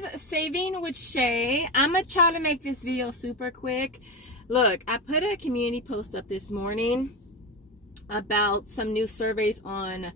guys, Saving with Shay. I'm gonna try to make this video super quick. Look, I put a community post up this morning about some new surveys on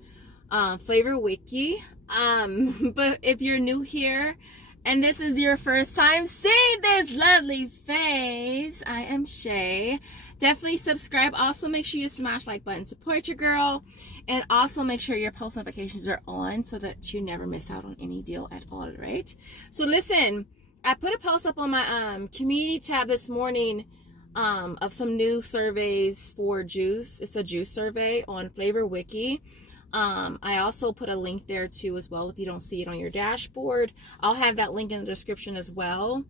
Flavor Wiki. But if you're new here and this is your first time seeing this lovely face, I am Shay. Definitely subscribe. Also, make sure you smash like button, support your girl, and also make sure your post notifications are on so that you never miss out on any deal at all, right? So listen, I put a post up on my community tab this morning of some new surveys for juice. It's a juice survey on Flavor Wiki. I also put a link there too as well if you don't see it on your dashboard. I'll have that link in the description as well.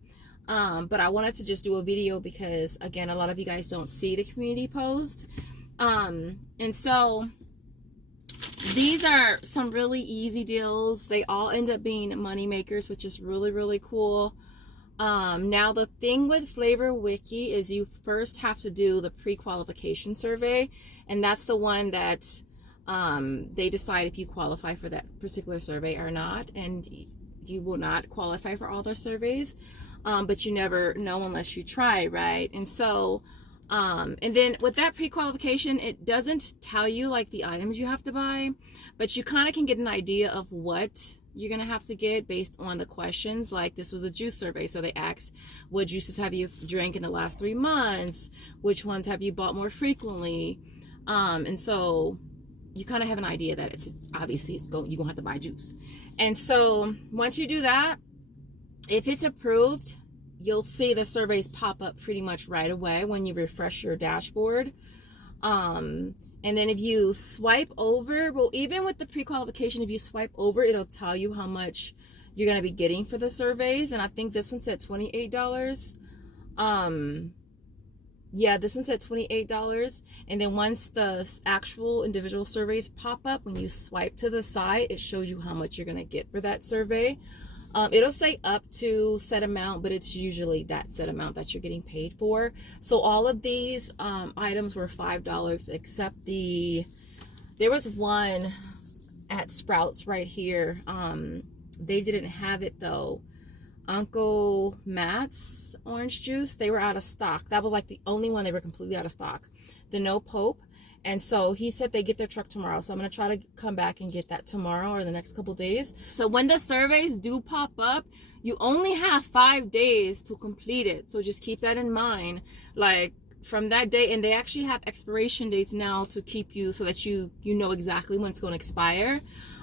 But I wanted to just do a video because, again, a lot of you guys don't see the community post. And so these are some really easy deals. They all end up being money makers, which is really, really cool. Now, the thing with Flavor Wiki is you first have to do the pre-qualification survey. And that's the one that they decide if you qualify for that particular survey or not. And you will not qualify for all their surveys. But you never know unless you try, right? And so, and then with that pre-qualification, it doesn't tell you like the items you have to buy, but you kind of can get an idea of what you're going to have to get based on the questions. Like this was a juice survey. So they asked, what juices have you drank in the last 3 months? Which ones have you bought more frequently? And so you kind of have an idea that it's obviously you're going to have to buy juice. And so once you do that, if it's approved, you'll see the surveys pop up pretty much right away when you refresh your dashboard. And then if you swipe over, well, even with the pre-qualification, if you swipe over, it'll tell you how much you're going to be getting for the surveys. And I think this one said $28. Yeah, this one said $28. And then once the actual individual surveys pop up, when you swipe to the side, it shows you how much you're going to get for that survey. It'll say up to set amount, but it's usually that set amount that you're getting paid for. So all of these items were $5, except there was one at Sprouts right here. They didn't have it though. Uncle Matt's orange juice, they were out of stock. That was like the only one they were completely out of stock. The No Pope. And so he said they get their truck tomorrow. So I'm going to try to come back and get that tomorrow or the next couple days. So when the surveys do pop up, you only have 5 days to complete it. So just keep that in mind. Like from that day, and they actually have expiration dates now to keep you so that you know exactly when it's going to expire.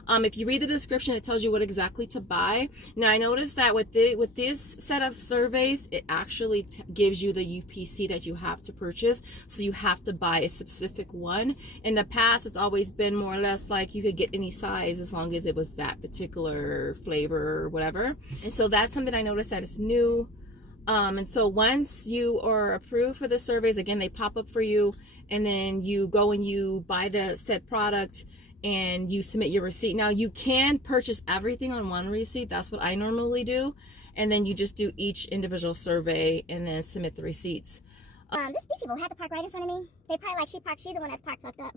If you read the description, it tells you what exactly to buy. Now, I noticed that with this set of surveys, it actually gives you the UPC that you have to purchase. So you have to buy a specific one. In the past, it's always been more or less like you could get any size as long as it was that particular flavor or whatever. And so that's something I noticed that is new. And so once you are approved for the surveys, again, they pop up for you, and then you go and you buy the said product and you submit your receipt. Now you can purchase everything on one receipt. That's what I normally do. And then you just do each individual survey and then submit the receipts. These people had to park right in front of me. They probably like she's the one that's parked fucked up.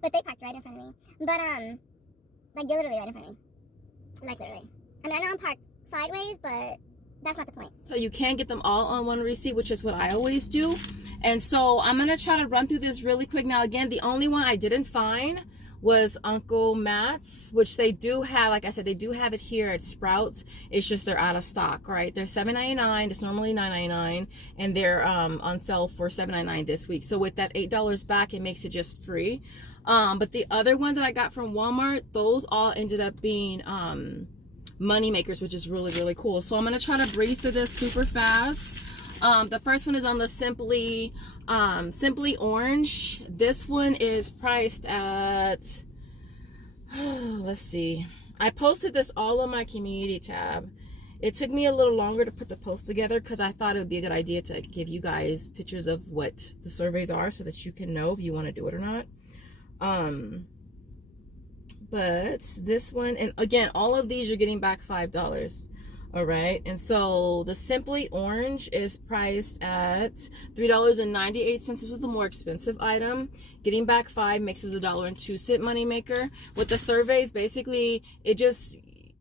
But they parked right in front of me. But like they're literally right in front of me. Like literally. I mean, I know I'm parked sideways, but that's not the point. So you can get them all on one receipt, which is what I always do. And so I'm going to try to run through this really quick. Now, again, the only one I didn't find was Uncle Matt's, which they do have. Like I said, they do have it here at Sprouts. It's just they're out of stock, right? They're $7.99. It's normally $9.99, and they're on sale for $7.99 this week. So with that $8 back, it makes it just free. But the other ones that I got from Walmart, those all ended up being money makers, which is really, really cool. So I'm gonna try to breeze through this super fast. The first one is on the Simply Orange. This one is priced at, let's see. I posted this all on my community tab. It took me a little longer to put the post together because I thought it would be a good idea to give you guys pictures of what the surveys are so that you can know if you want to do it or not. But this one, and again, all of these you're getting back $5. All right, and so the Simply Orange is priced at $3.98. This was the more expensive item. Getting back $5 makes it $1.02 money maker. With the surveys, basically, it just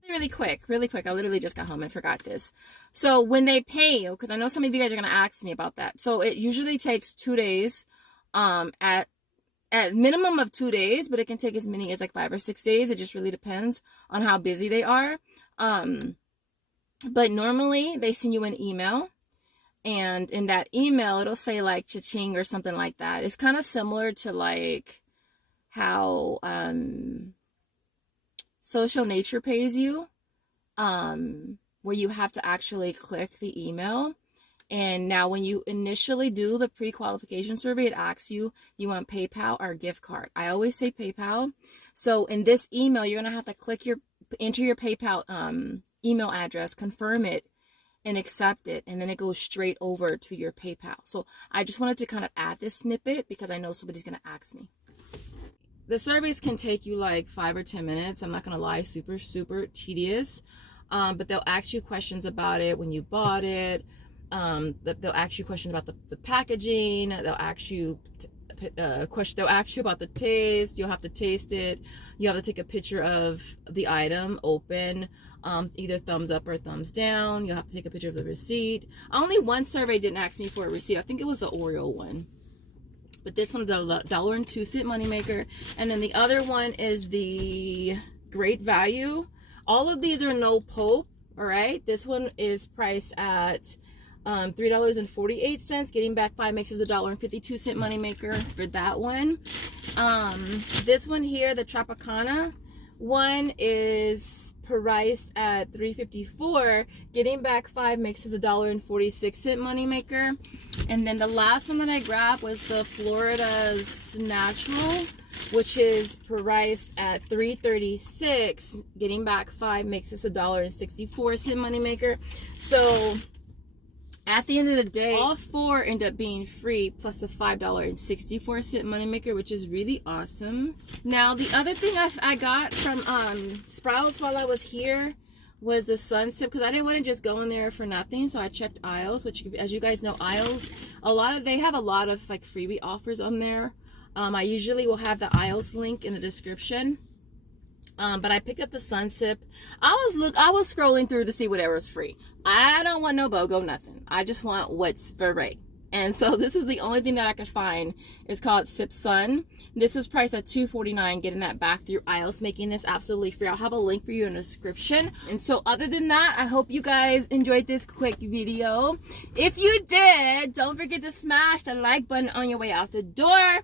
Really quick. I literally just got home and forgot this. So when they pay you, because I know some of you guys are going to ask me about that. So it usually takes 2 days, at minimum of 2 days, but it can take as many as like 5 or 6 days. It just really depends on how busy they are. But normally they send you an email, and in that email, it'll say like cha-ching or something like that. It's kind of similar to like how, Social Nature pays you, where you have to actually click the email. And now when you initially do the pre-qualification survey, it asks you want PayPal or gift card. I always say PayPal. So in this email, you're going to have to enter your PayPal email address, confirm it, and accept it. And then it goes straight over to your PayPal. So I just wanted to kind of add this snippet because I know somebody's going to ask me. The surveys can take you like 5 or 10 minutes. I'm not going to lie, super, super tedious. But they'll ask you questions about it when you bought it. They'll ask you questions about the packaging. They'll ask you they'll ask you about the taste. You'll have to taste it. You have to take a picture of the item open, either thumbs up or thumbs down. You'll have to take a picture of the receipt. Only one survey didn't ask me for a receipt. I think it was the Oreo one. But this one's $1.02 moneymaker. And then the other one is the Great Value. All of these are no pulp, all right? This one is priced at $3.48. Getting back 5 makes us $1.52 moneymaker for that one. This one here, the Tropicana one, is priced at $3.54. Getting back 5 makes us $1.46 moneymaker. And then the last one that I grabbed was the Florida's Natural, which is priced at $3.36. Getting back 5 makes us $1.64 moneymaker. So at the end of the day, all 4 end up being free, plus a $5.64 moneymaker, which is really awesome. Now, the other thing I got from Sprouts while I was here was the sun sip, because I didn't want to just go in there for nothing. So I checked aisles, which, as you guys know, aisles, they have a lot of like freebie offers on there. I usually will have the aisles link in the description. But I picked up the sun sip. I was scrolling through to see whatever was free. I don't want no BOGO, nothing. I just want what's free. And so this was the only thing that I could find. It's called Sip Sun. This was priced at $2.49, getting that back through aisles, making this absolutely free. I'll have a link for you in the description. And so other than that, I hope you guys enjoyed this quick video. If you did, don't forget to smash the like button on your way out the door.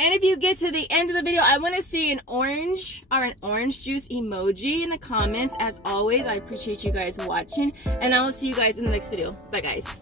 And if you get to the end of the video, I want to see an orange or an orange juice emoji in the comments. As always, I appreciate you guys watching, and I will see you guys in the next video. Bye, guys.